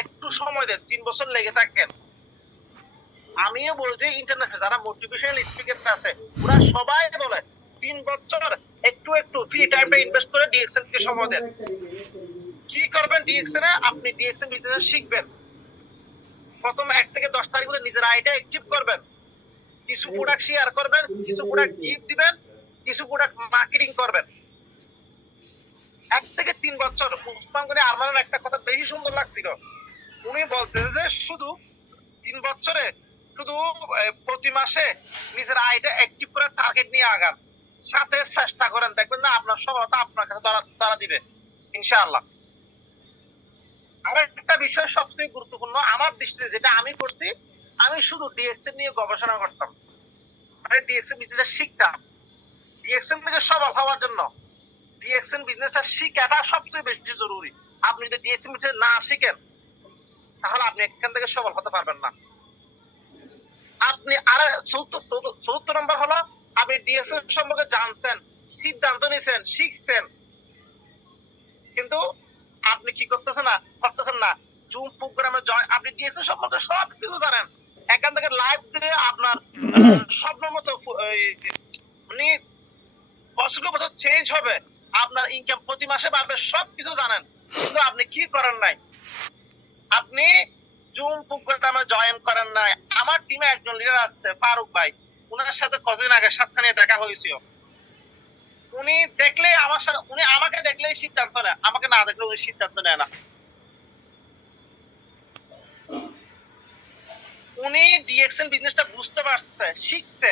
একটু সময় দেন, 3 বছর লেগে থাকেন। আমিও বলছি ইন্টারন্যাশনাল যারা মোটিভেশনাল স্পিকার আছে ওরা সবাই বলে 3 বছর একটু একটু ফ্রি টাইমটা ইনভেস্ট করে ডিএক্সএন কে সময় দেন। কি করবেন ডিএক্সএন এ? আপনি ডিএক্সএন বিজনেস শিখবেন। প্রথম 1 থেকে 10 তারিখ মধ্যে নিজের আইডিয়া অ্যাক্টিভ করবেন, কিছু প্রোডাক্ট শেয়ার করবেন, কিছু প্রোডাক্ট গিফট দিবেন, কিছু প্রোডাক্ট মার্কেটিং করবেন। 1 থেকে 3 বছর উসমান গনি আরমানের একটা কথা বেশি সুন্দর লাগছিল। উনি বলতেছে যে শুধু 3 বছরে শুধু প্রতি মাসে নিজের আইডিয়া অ্যাক্টিভ করার টার্গেট নিয়ে আগান, সাথে চেষ্টা করেন, দেখবেন না আপনার সফলতা আপনার কাছে ধরা দিবে ইনশাআল্লাহ। আর একটা বিষয় সবচেয়ে গুরুত্বপূর্ণ আমার দৃষ্টিতে যেটা আমি করছি, আমি শুধু ডিএক্সএন নিয়ে গবেষণা করতাম, মানে ডিএক্সএন বিজনেসটা শিখতাম। ডিএক্সএন থেকে সফল হওয়ার জন্য ডিএক্সএন বিজনেসটা শিখাটা সবচেয়ে বেশি জরুরি। আপনি যদি ডিএক্সএন বিজনেস না শিখেন তাহলে আপনি এখান থেকে সফল হতে পারবেন না। আপনি আর 74 নম্বর হলো আপনি ডিএক্সএন সম্পর্কে জানছেন, সিদ্ধান্ত নিছেন, শিখছেন, কিন্তু আপনি কি করতেছেন না জুম প্রোগ্রামে আপনি ডিএক্সএন সম্পর্কে সব কিছু জানেন, এখান থেকে লাইভ দিয়ে আপনার স্বপ্ন মতো মানে বছর চেঞ্জ হবে, আপনার ইনকাম প্রতি মাসে বাড়বে, সবকিছু জানেন, কিন্তু আপনি কি করেন নাই? আপনি জুম প্রোগ্রামে জয়েন করেন নাই। আমার টিমে একজন লিডার আছে ফারুক ভাই, ওনার সাথে কতদিন আগে সাক্ষাৎ দেখা হয়েছিল। উনি দেখলে আমার সাথে, উনি আমাকে দেখলেই সিদ্ধান্ত নেয়, আমাকে না দেখলে উনি সিদ্ধান্ত নেয় না। উনি ডিএক্সএন বিজনেসটা বুঝতে পারছে, শিখছে,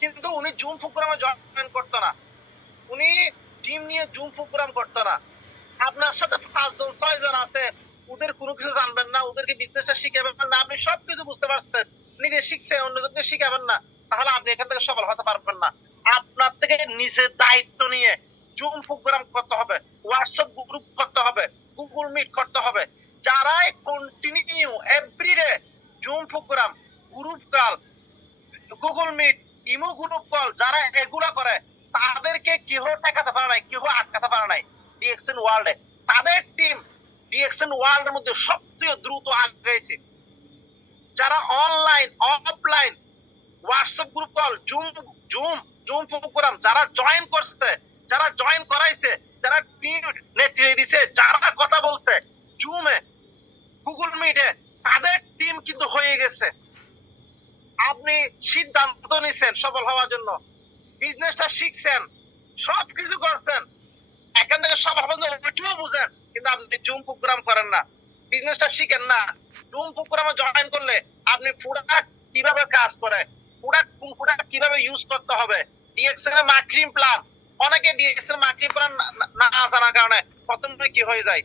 কিন্তু উনি জুম প্রোগ্রামে জয়েন করতো না, উনি টিম নিয়ে জুম প্রোগ্রাম করতো না। আপনার সাথে 5 জন 6 জন আছে, ওদের কোনো কিছু জানবেন না, ওদেরকে বিজনেসটা শিখাবেন না, আপনি সবকিছু বুঝতে পারছেন, নিজে শিখছেন, অন্যজনকে শিখাবেন না, তাহলে আপনি এখান থেকে সফল হতে পারবেন না। আপনার থেকে নিজের দায়িত্ব নিয়ে জুম প্রোগ্রাম করতে হবে, হোয়াটসঅ্যাপ গ্রুপ করতে হবে, গুগল মিট করতে হবে। যারাই continue everyday Zoom program, group call, Google Meet, imo group call, যারা এগুলা করে তাদেরকে কেউ ঠেকাতে পারে নাই, কেউ আটকাতে পারে নাই ডিএক্সএন ওয়ার্ল্ডে। তাদের টিম ডিএক্সএন ওয়ার্ল্ডের মধ্যে সবচেয়ে দ্রুত আগাইছে। যারা online offline WhatsApp group call, Zoom Zoom Zoom program যারা জয়েন করছে, যারা জয়েন করাইছে, যারা টিম নেতৃত্ব দিছে, যারা কথা বলছে জুমে, গুগল মিটে, তাদের টিম কিন্তু হয়ে গেছে। আপনি সিদ্ধান্ত নিছেন সফল হওয়ার জন্য, বিজনেসটা শিখছেন, সবকিছু করছেন, এখান থেকে সফল হবেন ওইটাও বুঝেন, কিন্তু আপনি জুম প্রোগ্রাম করেন না, বিজনেসটা শিখেন না। জুম প্রোগ্রামে জয়েন করলে আপনি প্রোডাক্ট কিভাবে কাজ করে, প্রোডাক্ট কিভাবে ইউজ করতে হবে, ডিএক্সএন এর মার্কেটিং প্ল্যান, অনেকে ডিএক্সএন মার্কেটিং প্ল্যান না জানার কারণে প্রথমে কি হয়ে যায়।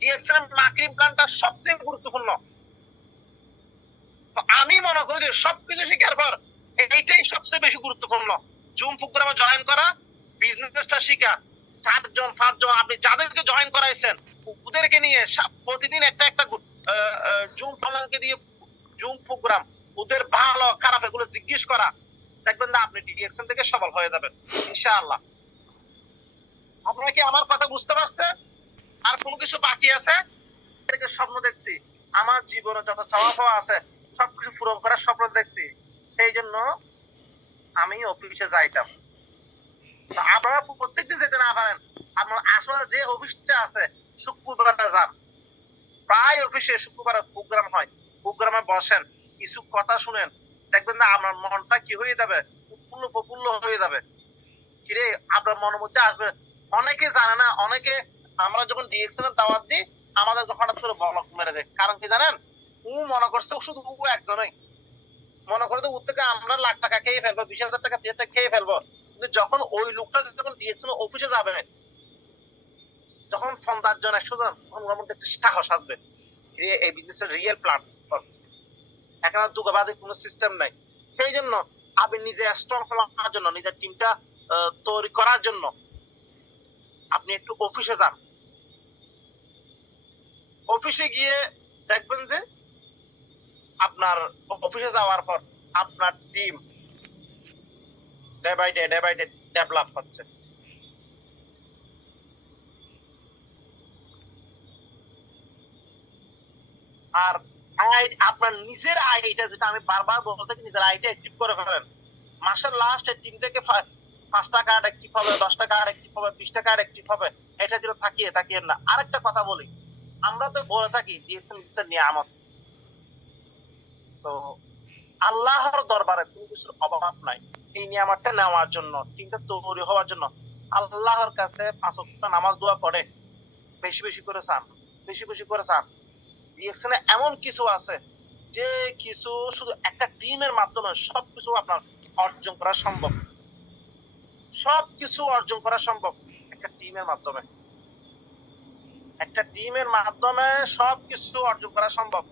ডিএক্সএন এর মার্কেটিং প্ল্যানটা সবচেয়ে গুরুত্বপূর্ণ। আমি মনে করি যে সবকিছু শিখার পর এইটাই সবচেয়ে বেশি গুরুত্বপূর্ণ, জুম প্রোগ্রামে জয়েন করা, বিজনেসটা শিখা। 4 জন 5 জন আপনি যাদেরকে জয়েন করাইছেন ওদেরকে নিয়ে প্রতিদিন একটা একটা জুম ফলানকে দিয়ে জুম প্রোগ্রাম, ওদের ভালো খারাপ এগুলো জিজ্ঞেস করা, দেখবেন না আপনি ডিএক্সএন থেকে সফল হয়ে যাবেন ইনশাআল্লাহ। আপনারা কি আমার কথা বুঝতে পারছেন? আর কোনো কিছু বাকি আছে? থেকে স্বপ্ন দেখছি, আমার জীবনে যত চাওয়া পাওয়া আছে সবকিছু পূরণ করার স্বপ্ন দেখছি, সেই জন্য আমি অফিসে যাইতাম। আপনারা প্রত্যেকদিন যেতে না পারেন, আপনার আসলে যে অফিসটা আছে শুক্রবারটা যান, প্রায় অফিসে শুক্রবার প্রোগ্রাম হয়, প্রোগ্রামে বসেন, কিছু কথা শুনেন, দেখবেন না আপনার মনটা কি হয়ে যাবে, উৎফুল্ল প্রফুল্ল হয়ে যাবে। কিরে আপনার মনের মধ্যে আসবে। অনেকে জানে না, অনেকে আমরা যখন ডিএক্সএন এর দাওয়াত দিই আমাদেরকে হঠাৎ করে বলক মেরে দেয়, কারণ কি জানেন, ও মনে করছে শুধু ও একজনই, মনে করে তো ওর থেকে আমরা লাখ টাকা খেয়ে ফেলবো, 20,000 টাকা খেয়ে ফেলবো, কিন্তু যখন ওই লোকটা যখন ডিএক্সএন অফিসে যাবে, যখন 50 জন 100 জন, তখন ওর মধ্যে একটা সাহস আসবে যে এই বিজনেসের রিয়েল প্ল্যাটফর্ম, এখানে দুগাবাদের কোনো সিস্টেম নাই। সেই জন্য আপনি নিজে স্ট্রং হওয়ার জন্য, নিজের টিমটা তৈরি করার জন্য আপনি একটু অফিসে যান। অফিসে গিয়ে দেখবেন যে আপনার অফিসে যাওয়ার পর আপনার team day by day develop হচ্ছে। আর আপনার নিজের আইডিটা, যেটা আমি বারবার বলতে থাকি, নিজের আইডিটা অ্যাক্টিভ করে ফেলেন। মাসের লাস্টে টিম থেকে 5টা কার্ড অ্যাক্টিভ হবে, 10টা কার্ড অ্যাক্টিভ হবে, 20টা কার্ড অ্যাক্টিভ হবে, এটা যেন তাকিয়ে না। আরেকটা কথা বলি, আমরা তো বলে থাকি ডিএক্সএন নিয়ামত, তো আল্লাহর দরবারে কোনো কিছুর অভাব নাই। এই নিয়ামতটা নেওয়ার জন্য, টিমটা তৈরি হওয়ার জন্য আল্লাহর কাছে 5 ওয়াক্ত নামাজ দোয়া করে বেশি বেশি করে চান, বেশি বেশি করে চান। ডিএক্সএন এমন কিছু আছে যে কিছু শুধু একটা টিমের মাধ্যমে সবকিছু আপনার অর্জন করা সম্ভব, সবকিছু অর্জন করা সম্ভব একটা টিমের মাধ্যমে, একটা টিমের মাধ্যমে সবকিছু অর্জন করা সম্ভব।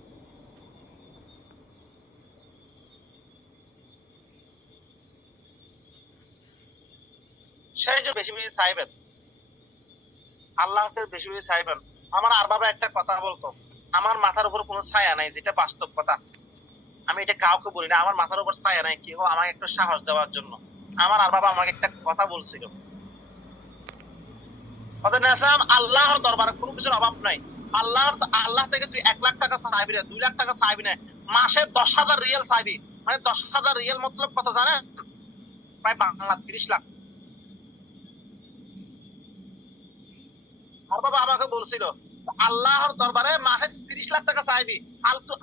সেই যে বেশি বেশি চাইবেন, আল্লাহকে বেশি বেশি চাইবেন। আমার আর বাবা একটা কথা বলতো, আমার মাথার উপর কোনো ছায়া নাই, যেটা বাস্তব কথা। আমি এটা কাউকে বলি না, আমার মাথার উপর ছায়া নাই, কি হোক আমাকে একটু সাহস দেওয়ার জন্য। আমার আর বাবা আমাকে একটা কথা বলছিল, আল্লাহর দরবারে কোনো কিছুর অভাব নাই। আল্লাহ থেকে তুই 1 লাখ টাকা চাইবি না, 2 লাখ টাকা চাইবি না, মাসে 10,000 রিয়াল চাইবি। মানে 10,000 রিয়াল মতলব কত জানেন? প্রায় বাংলা 30 লাখ। আর বাবা আমাকে বলছিল আল্লাহর দরবারে মাসে 30 লাখ টাকা চাইবি,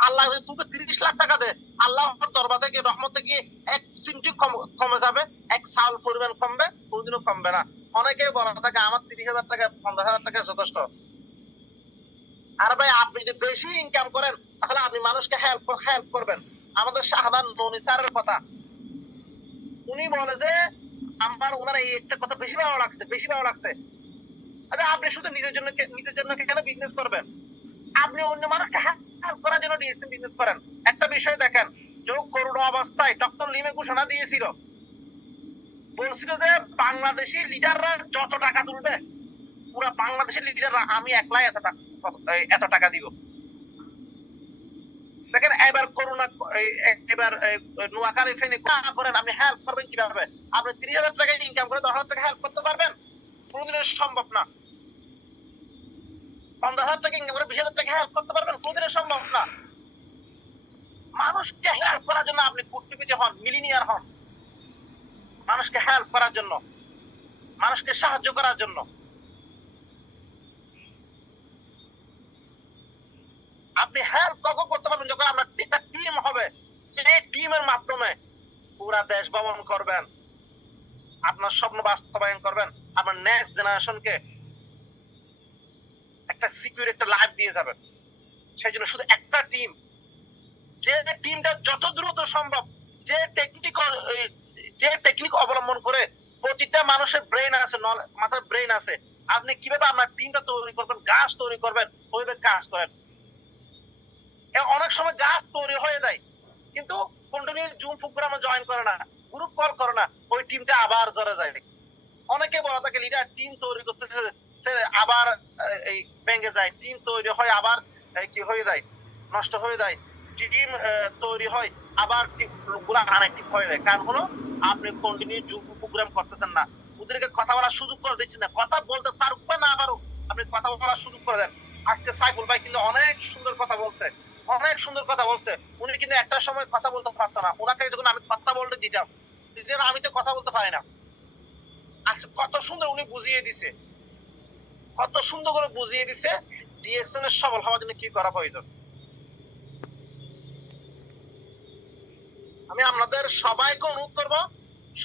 আল্লাহ যদি তোকে 30 লাখ টাকা দে, আল্লাহর দরবার থেকে রহমত থেকে 1 সিমটি কমে যাবে, 1 চাউল পরিমাণ কমবে, কোনদিনও কমবে না। অনেকেই বলা থাকে আমার 30,000 টাকা 50,000 টাকা যথেষ্ট। আর ভাই আপনি যদি বেশি ইনকাম করেন তাহলে আপনি মানুষকে হেল্প করবেন। আমাদের শাহবান ননি স্যারের কথা, উনি বলে যে আমার ওনার এই একটা কথা বেশি ভালো লাগছে, বেশি ভালো লাগছে। আচ্ছা আপনি শুধু নিজের জন্য কেন বিজনেস করবেন? আপনি অন্য মানুষকে হেল্প করার জন্য ডিএক্সএন বিজনেস করেন। একটা বিষয় দেখেন, যে করোনা অবস্থায় ডক্টর লিমে ঘোষণা দিয়েছিল, বলছিল যে বাংলাদেশি লিডাররা যত টাকা তুলবে, পুরো বাংলাদেশের লিডাররা আমি একলাই এত টাকা দিব। দেখেন এবার করোনা, এবার নোয়াখালী ফেনী করেন, আপনি হেল্প করবেন কিভাবে? আপনি 30,000 টাকা ইনকাম করে 10,000 টাকা হেল্প করতে পারবেন? কোনদিনের সম্ভব না। 50,000 টাকা ইনকাম করে 20,000 টাকা হেল্প করতে পারবেন? কোনদিনের সম্ভব না। মানুষকে হেল্প করার জন্য আপনি কোটিপতি হন, মিলিনিয়ার হন, মানুষকে হেল্প করার জন্য, মানুষকে সাহায্য করার জন্য। আপনি হেল্প কখন করতে পারবেন? যখন আপনার একটা টিম হবে, যে টিমের মাধ্যমে পুরা দেশ ভ্রমণ করবেন, আপনার স্বপ্ন বাস্তবায়ন করবেন, আপনার নেক্সট জেনারেশনকে একটা সিকিউর একটা লাইফ দিয়ে যাবেন। সেই জন্য শুধু একটা টিম, যে টিমটা যত দ্রুত সম্ভব, যে টেকনিক অবলম্বন করে, প্রতিটা মানুষের ব্রেন আছে, মাথার ব্রেন আছে, আপনি কিভাবে আপনার টিমটা তৈরি করবেন, গাছ তৈরি করবেন, ওইভাবে কাজ করেন। অনেক সময় গাছ তৈরি হয়ে যায়, কিন্তু কন্টিনিউ জুম প্রোগ্রামে জয়েন করে না, গ্রুপ কল করে না, ওই টিমটা আবার জড়ে যায়। অনেকে বলা থাকে লিডার টিম তৈরি করতেছে, আবার এই ভেঙে যায়, টিম তৈরি হয় আবার কি হয়ে যায়, নষ্ট হয়ে যায়, টিম তৈরি হয় আবার গুলা আনএক্টিভ হয়ে যায়। কারণ হলো আপনি কন্টিনিউ জুম প্রোগ্রাম করতেছেন না, ওদেরকে কথা বলার সুযোগ করে দিচ্ছেন না। কথা বলতে পারুক বা না পারুক, আপনি কথা বলার সুযোগ করে দেন। আজকে সাইফুল ভাই কিন্তু অনেক সুন্দর কথা বলছে, অনেক সুন্দর কথা বলছে। উনি কিন্তু একটা সময় কথা বলতে পারতো না, ওনাকে যখন আমি কথা বলতে দিতাম, আমি তো কথা বলতে পারি না। আচ্ছা কত সুন্দর উনি বুঝিয়ে দিছে, কত সুন্দর করে বুঝিয়ে দিছে ডিএক্সএন এর সফল হওয়ার জন্য কি করা প্রয়োজন। আমি আপনাদের সবাইকে অনুরোধ করব,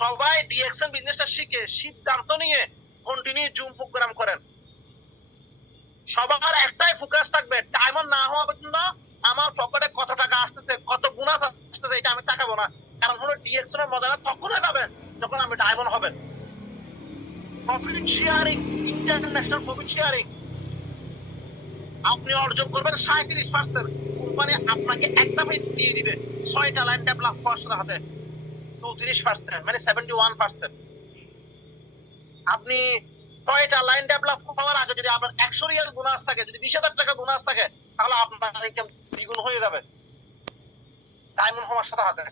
সবাই ডিএক্সএন বিজনেসটা শিখে সিদ্ধান্ত নিয়ে কন্টিনিউ জুম প্রোগ্রাম করেন। সবার একটাই ফোকাস থাকবে, ডায়মন্ড না হওয়া পর্যন্ত আমার পকেটে কত টাকা আসতেছে, কত বোনাস আসতেছে, এটা আমি তাকাবো না। কারণ হলো ডিএক্সএন এর মজাটা তখনই পাবেন যখন আপনি ডায়মন্ড হবেন। Profit sharing, international profit sharing আপনি অর্জন করবেন 37%, কোম্পানি আপনাকে একটা পেজ দিয়ে দিবে 6টা লাইন ডেভেলপ করার হাতে 34%, মানে 71%। আপনি 6টা লাইন ডেভেলপ হওয়ার আগে যদি আপনার 100 রিয়াল বোনাস থাকে, যদি 20,000 টাকা বোনাস থাকে, তাহলে আপনার ইনকাম দ্বিগুণ হয়ে যাবে ডায়মন্ড হওয়ার সাথে হাতে।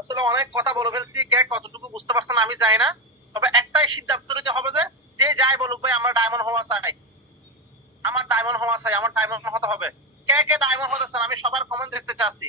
আসলে অনেক কথা বলে ফেলছি, কে কতটুকু বুঝতে পারছেন আমি জানি না, তবে একটাই সিদ্ধান্ত নিতে হবে যে যে যাই বলুক ভাই আমরা ডায়মন্ড হওয়া চাই। আমার ডায়মন্ড হওয়া চাই, আমার ডায়মন্ড হতে হবে। কে কে ডায়মন্ড হতে চান? আমি সবার কমেন্ট দেখতে চাচ্ছি।